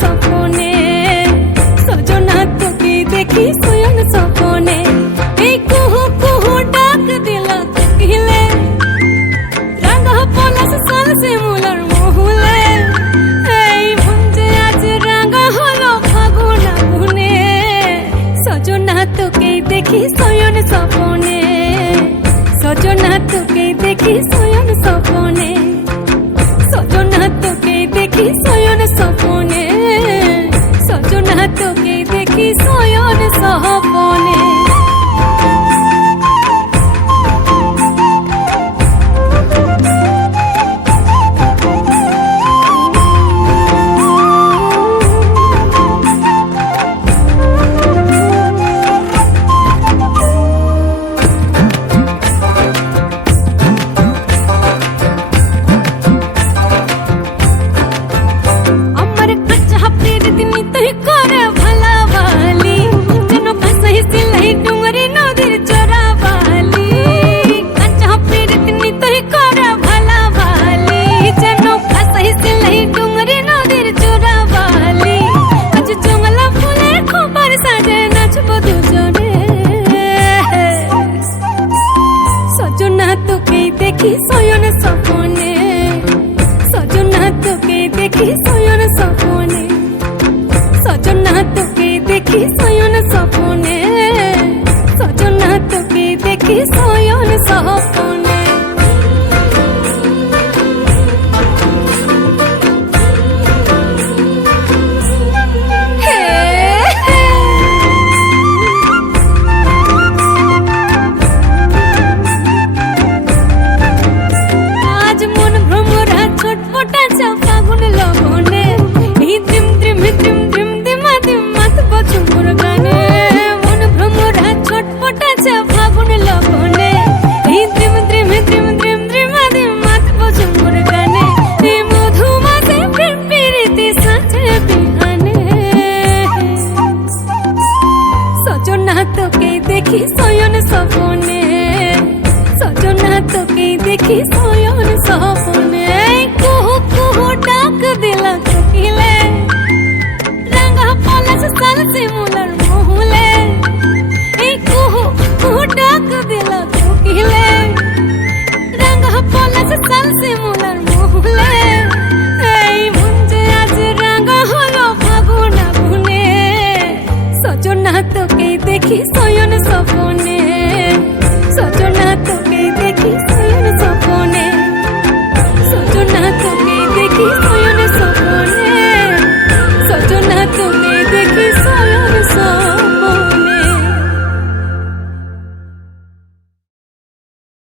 স্বপনে সজনা তোকে দেখি শয়ন স্বপনে এই কুহু কুহু ডাক দিল থাকিলে রাঙা পলাশ সাল শিমুলার মহুলে এই মন যে আজ রাঙা হলো ফাগুন আগুনে সজনা তোকে দেখি শয়ন স্বপনে সজনা তোকে দেখি শয়ন স্বপনে সজনা তোকে দেখি শয়ন স্বপনে সজনা তোকে দেখি শয়ন স্বপনে দেখি শয়ন স্বপনে সজনা তোকে দেখি শয়ন স্বপনে সজনা তোকে দেখি শয়ন স্বপনে সজনা তোকে দেখি শয়ন স্বপনে তোকে দেখি শয়ন স্বপনে সজনা তোকে দেখি শয়ন স্বপনে